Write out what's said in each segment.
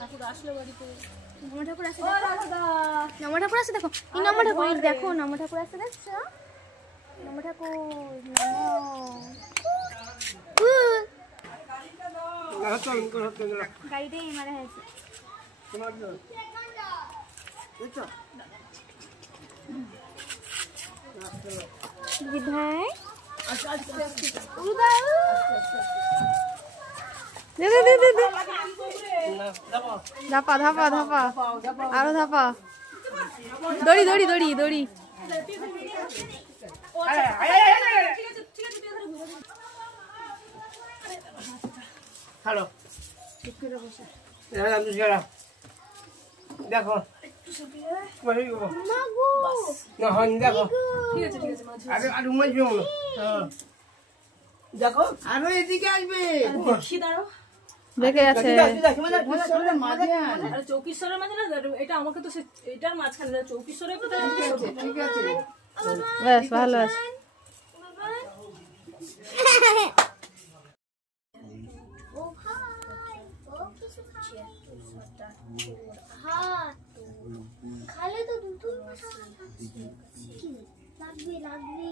ঠাকুর আসলো বাড়িতে। নমো ঠাকুর আসে নমো ঠাকুর আসে দেখো এই নমো ঠাকুর দেখো নমো ঠাকুর আসে দেখছো নমো ঠাকুর গাড়িতে মারা হয়েছে বিধায় ধাপা ধাপা ধাপা আরো ধাপা দড়ি দড়ি দড়ি দড়ি হ্যালো দেখো দেখো আরো এদিকে আসবে দেখে আছে চৌকিশ্বরের মাঝে না এটা আমাকে তো এটার মাঝখানে চৌকিশ্বরের ঠিক আছে বেশ ভালো আছে খালে তো দুটো লাগবে লাগবে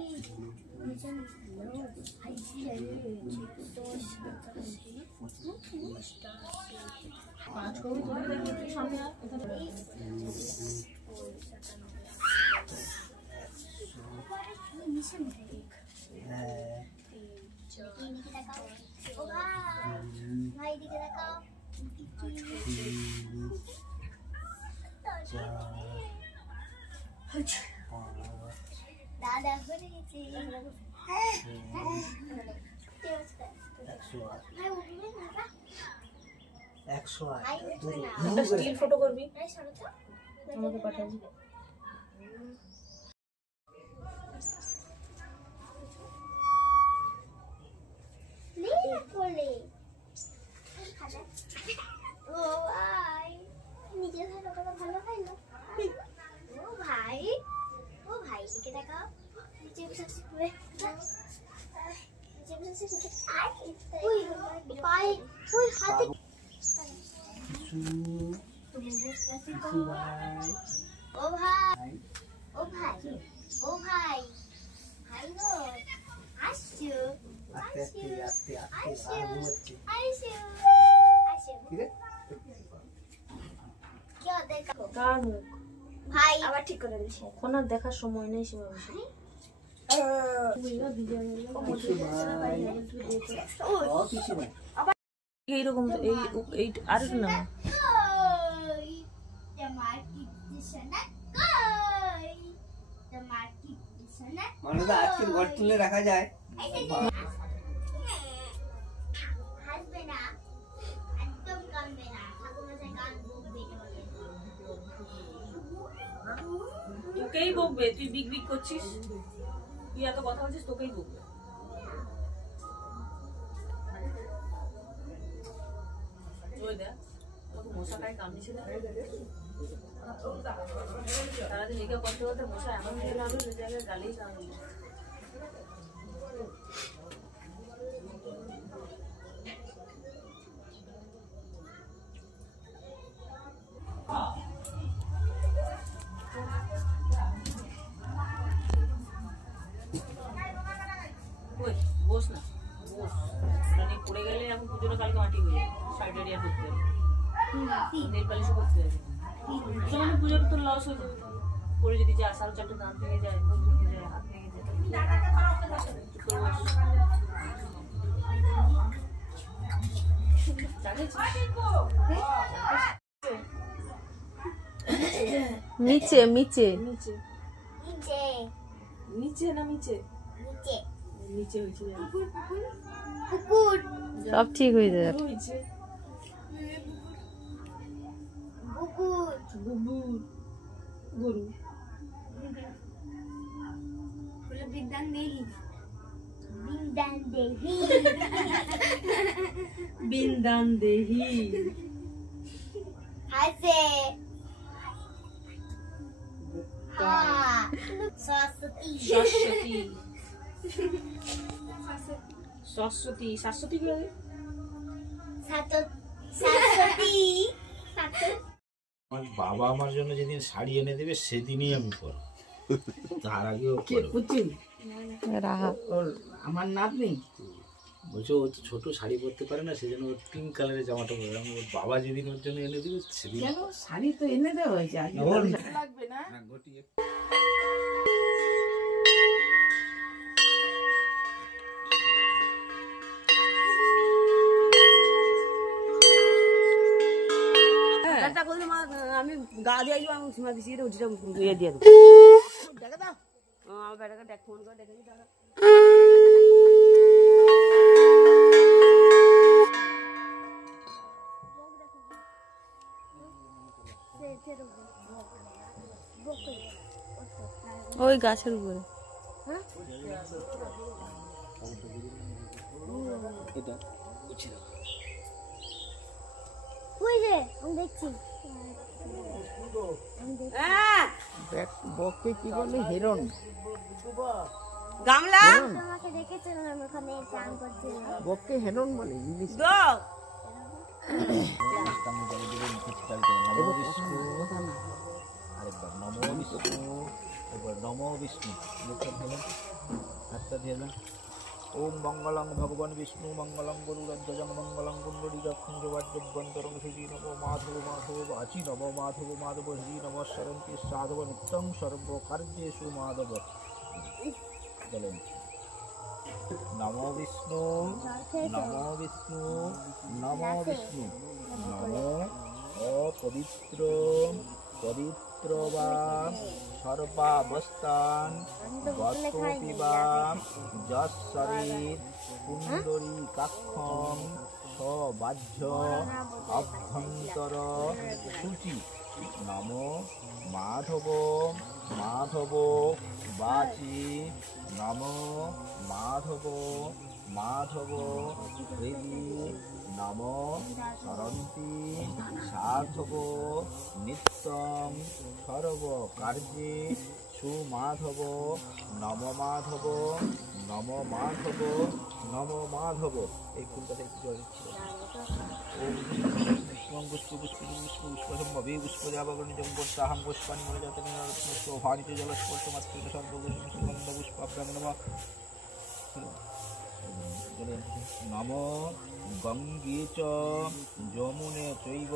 ভাই দিকে দেখাও দাদা হয়ে গেছে স্টিল ফটো করবি আমাকে পাঠাবি ও ভাই নিজের ভালো কথা ভালো খাইলো ও ভাই দিকে দেখাও হাতে ও ভাই ও ভাই ও ভাই ভাই গো আসছো ভাই আবার ঠিক করে দিচ্ছি এখন আর দেখার সময় নেই সেভাবে এইরকম এই আর না মানুষ আজকের ঘর তুলে রাখা যায় হাসবে না একদম কাঁদবে না ঠাকুরমশাই গান বকবে তোকেই বকবে তুই বিগ বিগ করছিস তুই এত কথা বলছিস তোকেই বকবে ওই দেখ মশা কায় কামড়েছে সারাদিন লেগে করতে করতে মশা এমন হয়ে গেল যে জায়গায় গালেই কামড়ে বস না বস মানে পড়ে গেলে এখন পুজোটা কালকে মাটি হয়ে যাবে সাইড এরিয়া করতে হবে নেল পালিশ করতে হবে মানে পুজোটা তো লস হয়ে যাবে পরে যদি যায় সাল চারটে দাঁত ভেঙে যায় মুখ ভেঙে যায় হাত ভেঙে যায় নিচে নিচে নিচে নিচে নিচে না নিচে নিচে নিচে হয়েছে কুকুর সব ঠিক হয়ে যাবে হয়েছে কুকুর বুবুর গরু বলে বিদ্যান দেহি বিন্দান দেহি হাসে সরস্বতী সরস্বতী সরস্বতী সরস্বতী কি হবে সরস্বতী আমার বাবা আমার জন্য যেদিন শাড়ি এনে দেবে সেদিনই আমি পরব, তার আগে ও কে পরবে। পুতুল? রাহা ওর আমার নাতনি? বলছে ও তো ছোট শাড়ি পরতে পারে না, সেজন্য ওর পিঙ্ক কালারের জামাটা পরে। আমি ওর বাবা যেদিন ওর জন্য এনে দেবে সেদিন কেন শাড়ি তো এনে দেওয়া হয়েছে, আজকে ওর- তাহলে শাড়ি লাগবে না? হ্যাঁ, ঘটিয়ে। আমি গা দিয়ে আসবো, আমি সীমা দিচ্ছি ওটা ইয়ে দিয়ে দেবো। দেখে দাও আমার বেটাকে দেখ, ফোন করে দেখে দাও। ওই গাছের উপরে। ওই যে আমি দেখছি হ্যাঁ বককে কি বলে? হিরণ। গামলা তোমাকে দেখেছিলাম ওখানে চান করছিলাম বককে হেরণ বলে ইংলিশ। দাও। আরেকবার নমো বিষ্ণু, এবার নমো বিষ্ণু, মুখটা ধরে হাতটা দিয়ে দেন। ওম মঙ্গলং ভগবান বিষ্ণু মঙ্গলং গরুড়ধ্বজং মঙ্গলং কুণ্ডলীকাক্ষং জবাদ্যভ্যন্তরং হৃদি নমো মাধব মাধব বাচি নমো মাধব মাধব হৃদি নম শরন্তি সাধব নিত্যং সর্বকার্যেষু মাধব। বলেন নমো বিষ্ণু, নমো বিষ্ণু, নমো বিষ্ণু, নমো অপবিত্র পবিত্রবা সর্বাবস্থান গতোপিবা যশ্বরীর পুণ্ডরীকাক্ষং সবাহ্য অভ্যন্তর সূচি। নমো মাধব মাধব বাচি নমো মাধব মাধব হৃদি নমো সরন্তি সাধব নিত্যং সর্বকার্যে সুমাধব। নম মাধব নম মাধব নম মাধব। এই ফুলটাতে একটু জল দিচ্ছিল। ওম পুষ্পং পুষ্প পুষ্প পুষ্প পুষ্পসম্ভবে পুষ্পজাবগণিজং গোত্তাহং পুষ্পানি মনোজাতং শোভানিচ জলস্পর্শমাত্রেণ সর্বগন্ধ পুষ্পাভ্যাং নমঃ। নম গঙ্গে চ যমুনে চৈব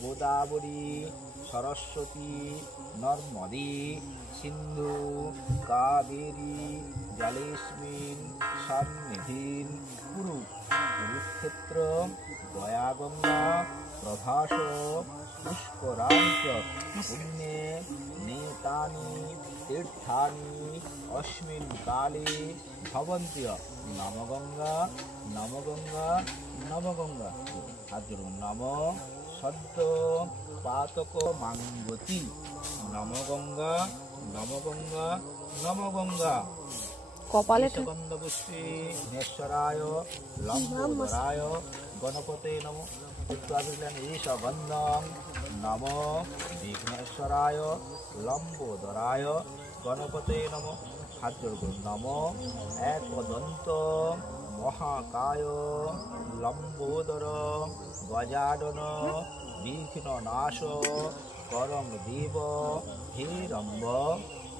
গোদাবরী সরস্বতী নর্মদে সিন্ধু কাবেরী জলেস্মিন সন্নিধিন কুরু। কুরুক্ষেত্র গয়াগঙ্গা প্রভাস পুষ্করাণি চ পুণ্যে নেতানি তীর্থানি অস্মিন কালে ভবন্তি। নমগঙ্গা নমগঙ্গা নমগঙ্গা। হাত জোড়ুন। নম সদ্য পাতক মাঙ্গতি। নমগঙ্গা নমগঙ্গা নমগঙ্গা। কপালে গন্ধ পুষ্পে নেশ্বরায় লম্বোদরায় গণপতে নমো। ঈশগন্ধং নম বিঘ্নেশ্বরায় লম্বোদরায় গণপতে নমো। হাত জোড় করুন। নম একদন্ত মহাকায় লম্বোদর গজাডন বিঘ্ন নাশ করং দেব হেরম্ব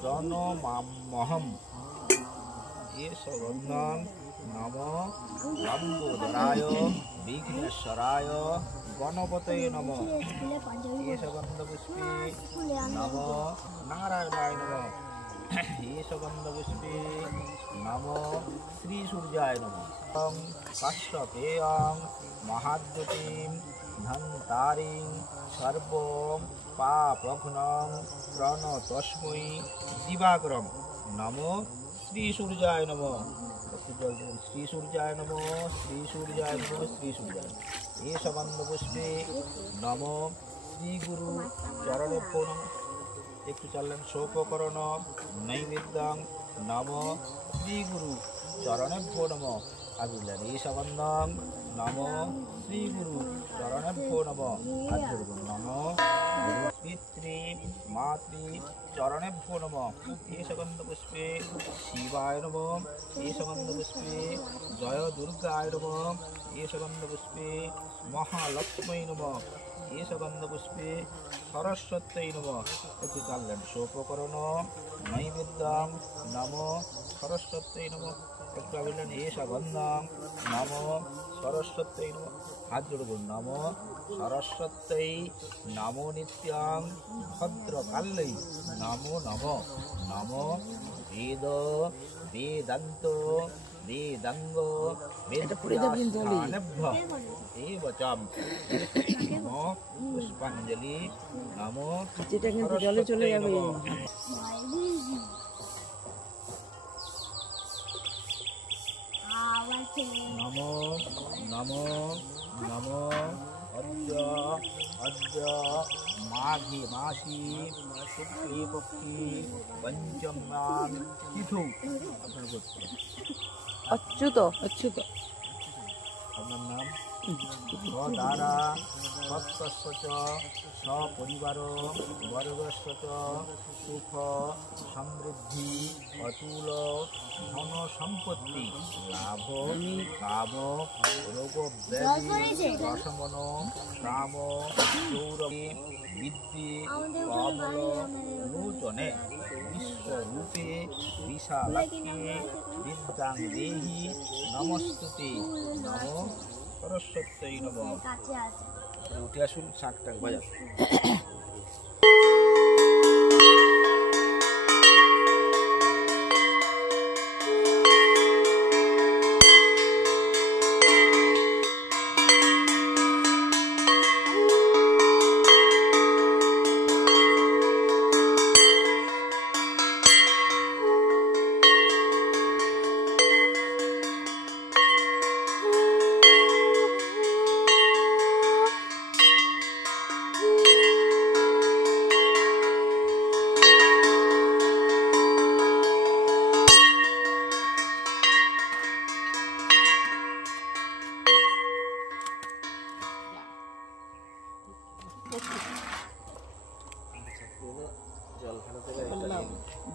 প্রণমাম্যহম। ঈশগন্ধং নম লম্বোদরায় বিঘ্নেশ্বরায় গণপতে নম। ঈশগন্ধ পুষ্পে নম নারায়ণায় নম। ঈশগন্ধ পুষ্পে নম শ্রী সূর্যায় নম। কাশ্যপেয়ং মহাদ্যুতিম ধন্তারিং সর্ব পাপঘ্নং প্রণতস্मै দিবাকরং। নম শ্রী সূর্যায় নম। শ্রী সূর্যায় নম শ্রী সূর্যায় নম শ্রী সূর্যায়। ঈশগন্ধ পুষ্পে নম শ্রী গুরু চরণে প্রণম। একটু চাললেন। সোপকরণ নৈবেদ্যং নম শ্রী গুরু চরণেভ্যো নম। আগুলেন। ঈশগন্ধং নমো শ্রী গুরু চরণেভ্যো নমঃ। হাত জোড় করুন। নমো গুরু পিতৃ মাতৃ চরণেভ্যো নমঃ। এষ গন্ধ পুষ্পে শিবায় নমঃ। এষ গন্ধ পুষ্পে জয় দুর্গায় নমঃ। এষ গন্ধ পুষ্পে মহালক্ষ্মী নমঃ। এষ গন্ধ পুষ্পে সরস্বত্যৈ নমঃ। একটু চাললেন সোপকরণ নৈবেদ্যং নমো সরস্বত্যৈ নমঃ। একটু বললেন এষ গন্ধং নমো সরস্বত্যৈ নমঃ। হাত জোড় করুন। নমো সরস্বত্যৈ নমো নিত্যং ভদ্রকাল্যৈ নমো নমঃ। নমো বেদ বেদান্ত বেদাঙ্গ বেদাস্থানেভ্যঃ দেবচম নমো পুষ্পাঞ্জলি নমো যেটা কিন্তু জলে চলে যাবে। নমো নমো নমো অদ্য অদ্য মাঘে মাসি শুক্লে পক্ষী পঞ্চম্যাং তিথৌ। আপনার গোত্র? অচ্যুত। অচ্যুত। আপনার নাম? দ্বারা সত্তস্য চ সপরিবার বর্গস্য চ সুখ সমৃদ্ধি অতুল ধন সম্পত্তি লাভ কাম রোগ ব্যাধি দশমন কাম সৌরভে বৃদ্ধি কমল লোচনে বিশ্বরূপে বিশালাক্ষে বিদ্যাং দেহি নমস্তুতে নমো সরস্বত্যৈ নমঃ। উঠে আসুন, শাকটা বাজার।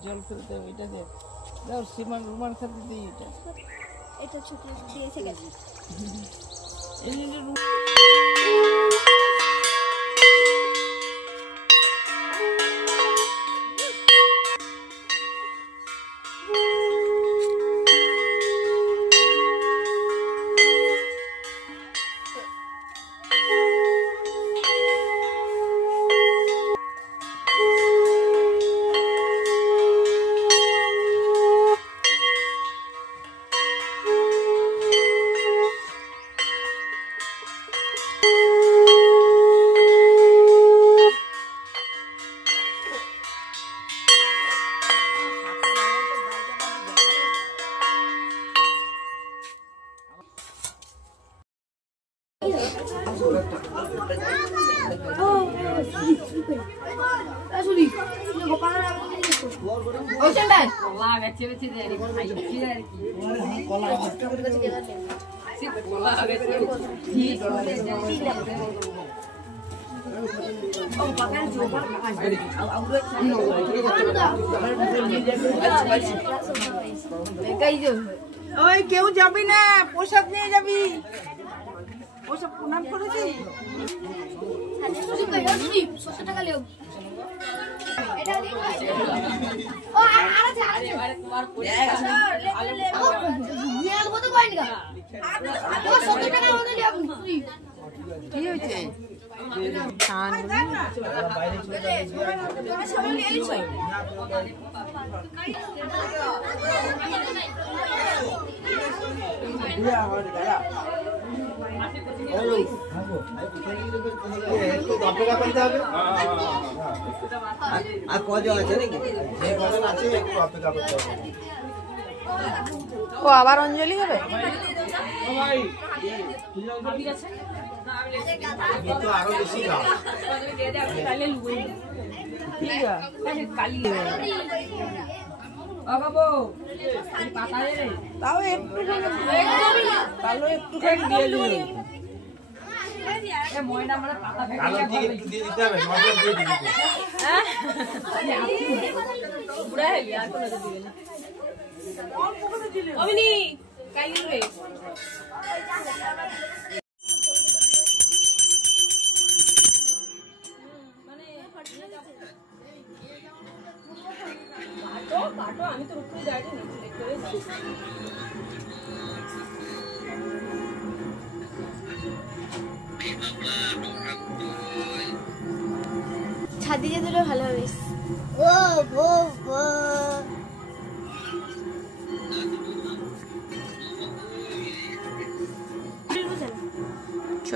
জল ফেলতে এটা দে দাও। সীমান রুমার সাথে দিই এটা। এটা ছোট দিয়েছে গেছে। এই যে ওই কেউ যাবি না, পোশাক নিয়ে যাবি। পোশাক প্রণাম করেছি। কি হয়েছে? অপেক্ষা করতে হবে। আর কজন আছে নাকি? যে কজন আছে একটু অপেক্ষা করতে হবে। ও আবার অঞ্জলি হবে? কিন্তু আরো বেশি গাও। তাও একটুখানি দিয়ে দিবি। কালো দিকে একটু দিয়ে দিতে হবে, নজর দিয়ে দিতে হবে। বুড়া হয়ে গিয়ে আর কোনো দিবে না অমিনি কাইলি রে কাটো আমি তো উপরে যাইনি নিচে করে ছাদি দিয়ে দিলে ভালো হবে। ও ভো ভো চ